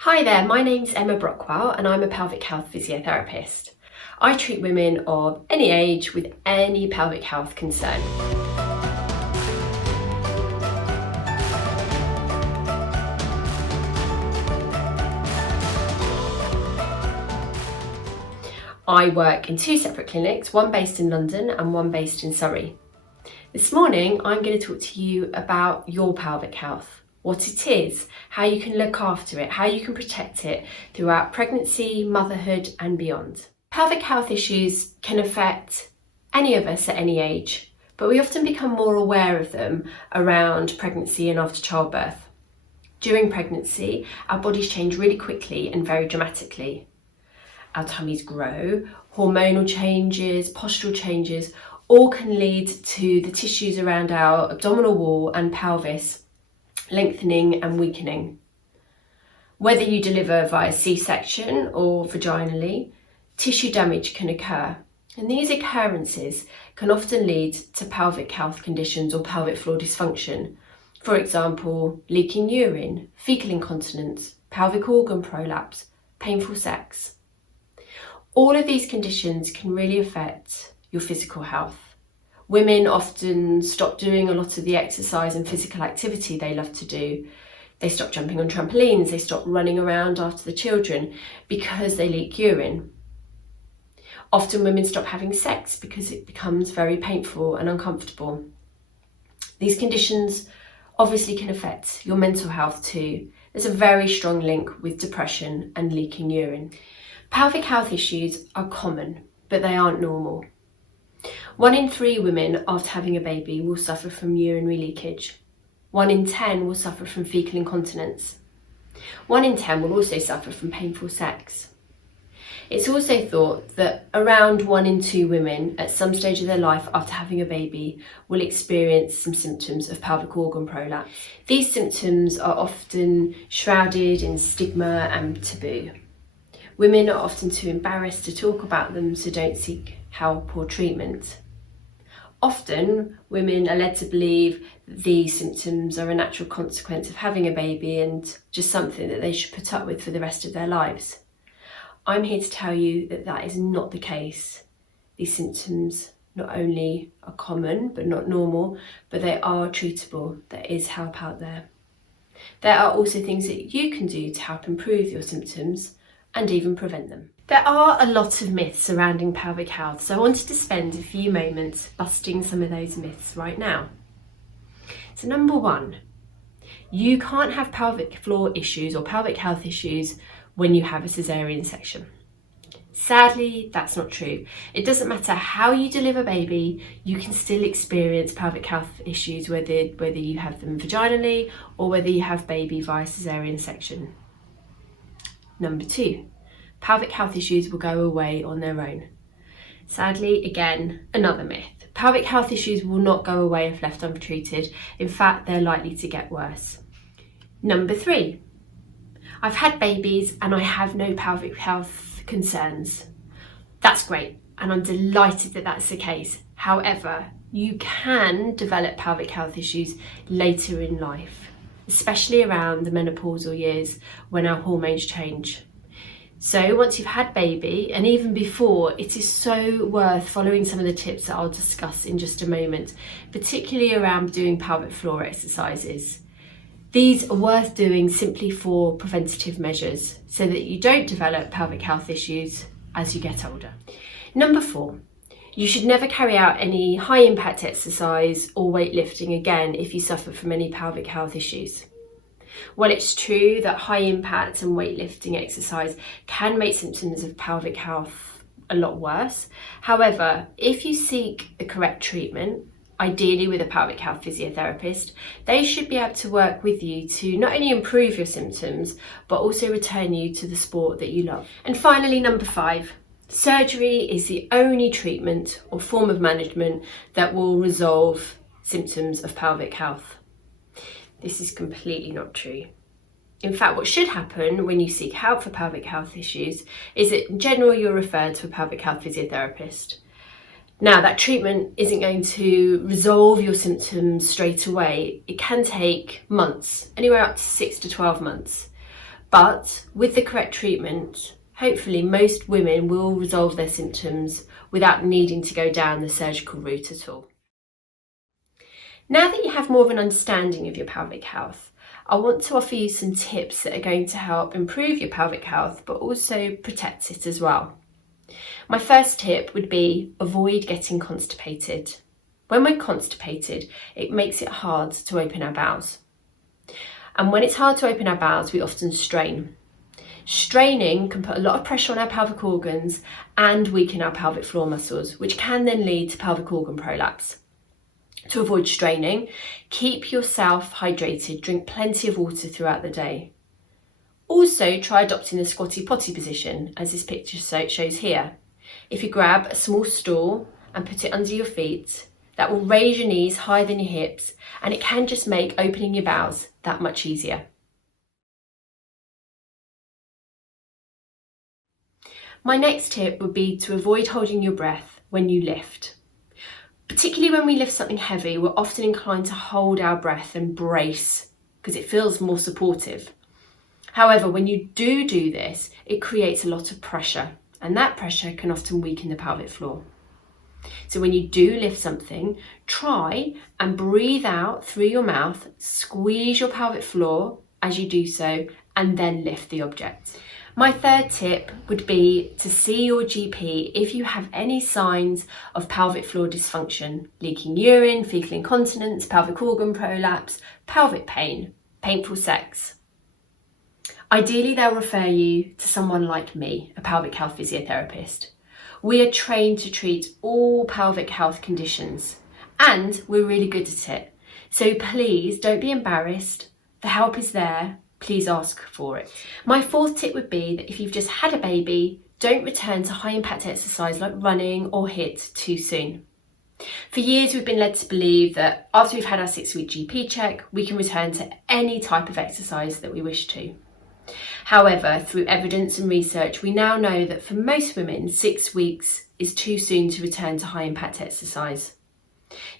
Hi there, my name's Emma Brockwell and I'm a pelvic health physiotherapist. I treat women of any age with any pelvic health concern. I work in two separate clinics, one based in London and one based in Surrey. This morning I'm going to talk to you about your pelvic health, what it is, how you can look after it, how you can protect it throughout pregnancy, motherhood and beyond. Pelvic health issues can affect any of us at any age, but we often become more aware of them around pregnancy and after childbirth. During pregnancy, our bodies change really quickly and very dramatically. Our tummies grow, hormonal changes, postural changes, all can lead to the tissues around our abdominal wall and pelvis lengthening and weakening. Whether you deliver via C-section or vaginally, tissue damage can occur, and these occurrences can often lead to pelvic health conditions or pelvic floor dysfunction. For example, leaking urine, fecal incontinence, pelvic organ prolapse, painful sex. All of these conditions can really affect your physical health. Women often stop doing a lot of the exercise and physical activity they love to do. They stop jumping on trampolines, they stop running around after the children because they leak urine. Often women stop having sex because it becomes very painful and uncomfortable. These conditions obviously can affect your mental health too. There's a very strong link with depression and leaking urine. Pelvic health issues are common, but they aren't normal. 1 in 3 women after having a baby will suffer from urinary leakage. 1 in 10 will suffer from fecal incontinence. 1 in 10 will also suffer from painful sex. It's also thought that around 1 in 2 women at some stage of their life after having a baby will experience some symptoms of pelvic organ prolapse. These symptoms are often shrouded in stigma and taboo. Women are often too embarrassed to talk about them, so don't seek help or treatment. Often, women are led to believe that these symptoms are a natural consequence of having a baby and just something that they should put up with for the rest of their lives. I'm here to tell you that that is not the case. These symptoms not only are common but not normal, but they are treatable. There is help out there. There are also things that you can do to help improve your symptoms and even prevent them. There are a lot of myths surrounding pelvic health, so I wanted to spend a few moments busting some of those myths right now. So number 1, you can't have pelvic floor issues or pelvic health issues when you have a cesarean section. Sadly, that's not true. It doesn't matter how you deliver baby, you can still experience pelvic health issues whether you have them vaginally or whether you have baby via cesarean section. Number 2, pelvic health issues will go away on their own. Sadly, again, another myth. Pelvic health issues will not go away if left untreated. In fact, they're likely to get worse. Number 3, I've had babies and I have no pelvic health concerns. That's great, and I'm delighted that that's the case. However, you can develop pelvic health issues later in life, especially around the menopausal years when our hormones change. So once you've had baby, and even before, it is so worth following some of the tips that I'll discuss in just a moment, particularly around doing pelvic floor exercises. These are worth doing simply for preventative measures so that you don't develop pelvic health issues as you get older. Number 4, you should never carry out any high impact exercise or weightlifting again if you suffer from any pelvic health issues. While it's true that high impact and weightlifting exercise can make symptoms of pelvic health a lot worse, however, if you seek the correct treatment, ideally with a pelvic health physiotherapist, they should be able to work with you to not only improve your symptoms, but also return you to the sport that you love. And finally, number 5, surgery is the only treatment or form of management that will resolve symptoms of pelvic health. This is completely not true. In fact, what should happen when you seek help for pelvic health issues is that in general you're referred to a pelvic health physiotherapist. Now, that treatment isn't going to resolve your symptoms straight away. It can take months, anywhere up to 6 to 12 months. But with the correct treatment, hopefully most women will resolve their symptoms without needing to go down the surgical route at all. Now that you have more of an understanding of your pelvic health, I want to offer you some tips that are going to help improve your pelvic health, but also protect it as well. My first tip would be avoid getting constipated. When we're constipated, it makes it hard to open our bowels. And when it's hard to open our bowels, we often strain. Straining can put a lot of pressure on our pelvic organs and weaken our pelvic floor muscles, which can then lead to pelvic organ prolapse. To avoid straining, keep yourself hydrated, drink plenty of water throughout the day. Also, try adopting the squatty potty position, as this picture shows here. If you grab a small stool and put it under your feet, that will raise your knees higher than your hips, and it can just make opening your bowels that much easier. My next tip would be to avoid holding your breath when you lift. Particularly when we lift something heavy, we're often inclined to hold our breath and brace because it feels more supportive. However, when you do this, it creates a lot of pressure, and that pressure can often weaken the pelvic floor. So when you do lift something, try and breathe out through your mouth, squeeze your pelvic floor as you do so, and then lift the object. My third tip would be to see your GP if you have any signs of pelvic floor dysfunction, leaking urine, fecal incontinence, pelvic organ prolapse, pelvic pain, painful sex. Ideally, they'll refer you to someone like me, a pelvic health physiotherapist. We are trained to treat all pelvic health conditions, and we're really good at it. So please don't be embarrassed. The help is there. Please ask for it. My fourth tip would be that if you've just had a baby, don't return to high impact exercise like running or HIIT too soon. For years, we've been led to believe that after we've had our 6-week GP check, we can return to any type of exercise that we wish to. However, through evidence and research, we now know that for most women, 6 weeks is too soon to return to high impact exercise.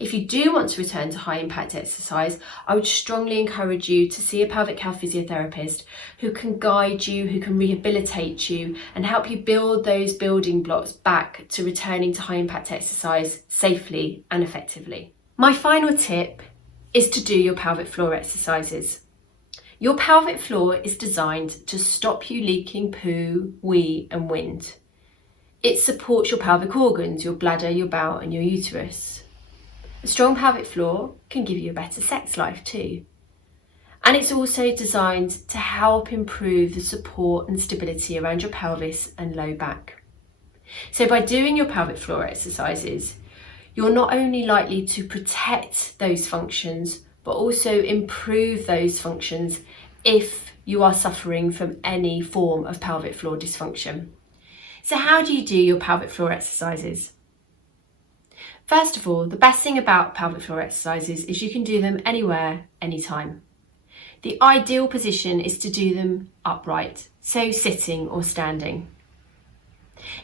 If you do want to return to high impact exercise, I would strongly encourage you to see a pelvic health physiotherapist who can guide you, who can rehabilitate you and help you build those building blocks back to returning to high impact exercise safely and effectively. My final tip is to do your pelvic floor exercises. Your pelvic floor is designed to stop you leaking poo, wee and wind. It supports your pelvic organs, your bladder, your bowel and your uterus. A strong pelvic floor can give you a better sex life too. And it's also designed to help improve the support and stability around your pelvis and low back. So by doing your pelvic floor exercises, you're not only likely to protect those functions, but also improve those functions if you are suffering from any form of pelvic floor dysfunction. So how do you do your pelvic floor exercises? First of all, the best thing about pelvic floor exercises is you can do them anywhere, anytime. The ideal position is to do them upright, so sitting or standing.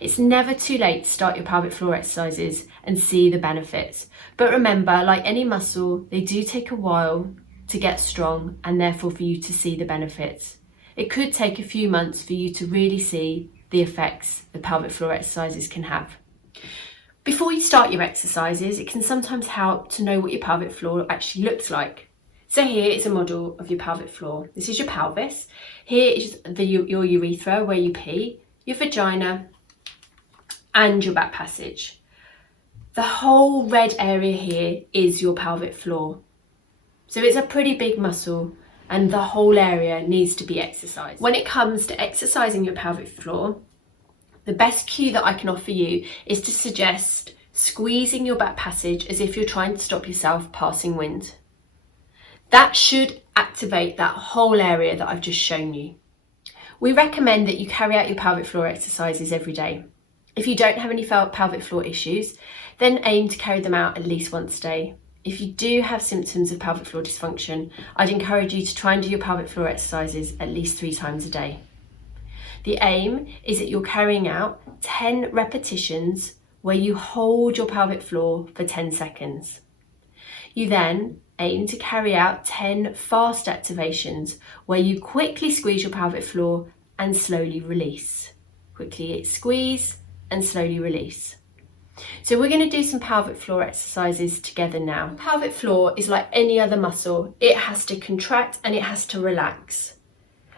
It's never too late to start your pelvic floor exercises and see the benefits. But remember, like any muscle, they do take a while to get strong and therefore for you to see the benefits. It could take a few months for you to really see the effects the pelvic floor exercises can have. Before you start your exercises, it can sometimes help to know what your pelvic floor actually looks like. So here is a model of your pelvic floor. This is your pelvis. Here is your urethra where you pee, your vagina and your back passage. The whole red area here is your pelvic floor. So it's a pretty big muscle and the whole area needs to be exercised. When it comes to exercising your pelvic floor, the best cue that I can offer you is to suggest squeezing your back passage as if you're trying to stop yourself passing wind. That should activate that whole area that I've just shown you. We recommend that you carry out your pelvic floor exercises every day. If you don't have any pelvic floor issues, then aim to carry them out at least once a day. If you do have symptoms of pelvic floor dysfunction, I'd encourage you to try and do your pelvic floor exercises at least 3 times a day. The aim is that you're carrying out 10 repetitions where you hold your pelvic floor for 10 seconds. You then aim to carry out 10 fast activations where you quickly squeeze your pelvic floor and slowly release. Quickly squeeze and slowly release. So we're going to do some pelvic floor exercises together now. The pelvic floor is like any other muscle. It has to contract and it has to relax.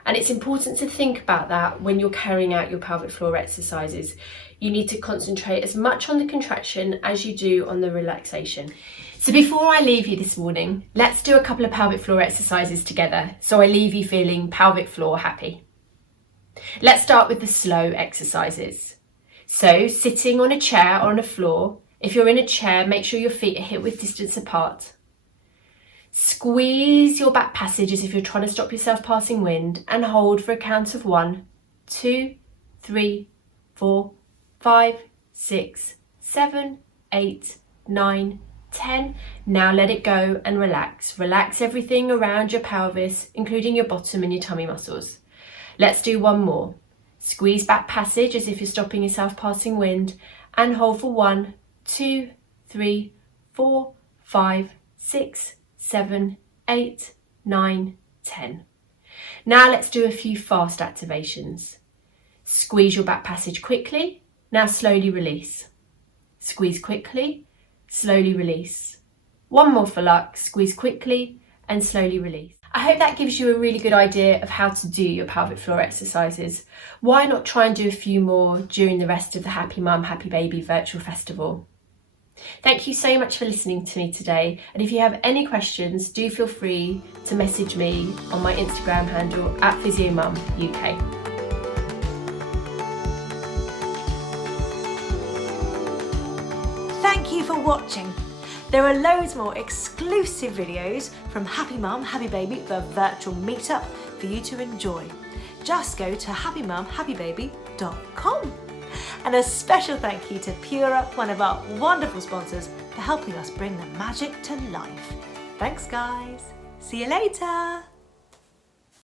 And it's important to think about that when you're carrying out your pelvic floor exercises. You need to concentrate as much on the contraction as you do on the relaxation. So before I leave you this morning, let's do a couple of pelvic floor exercises together so I leave you feeling pelvic floor happy. Let's start with the slow exercises. So sitting on a chair or on a floor, if you're in a chair, make sure your feet are hip width distance apart. Squeeze your back passage as if you're trying to stop yourself passing wind and hold for a count of 1, 2, 3, 4, 5, 6, 7, 8, 9, 10. Now let it go and relax. Relax everything around your pelvis, including your bottom and your tummy muscles. Let's do one more. Squeeze back passage as if you're stopping yourself passing wind and hold for 1, 2, 3, 4, 5, 6, 7, 8, 9, 10. Now let's do a few fast activations. Squeeze your back passage quickly. Now slowly release. Squeeze quickly, slowly release. One more for luck. Squeeze quickly and slowly release. I hope that gives you a really good idea of how to do your pelvic floor exercises. Why not try and do a few more during the rest of the Happy Mum, Happy Baby virtual festival? Thank you so much for listening to me today, and if you have any questions, do feel free to message me on my Instagram handle @PhysioMumUK. Thank you for watching. There are loads more exclusive videos from Happy Mum, Happy Baby, the virtual meetup for you to enjoy. Just go to happymumhappybaby.com. And a special thank you to Pura, one of our wonderful sponsors, for helping us bring the magic to life. Thanks guys. See you later.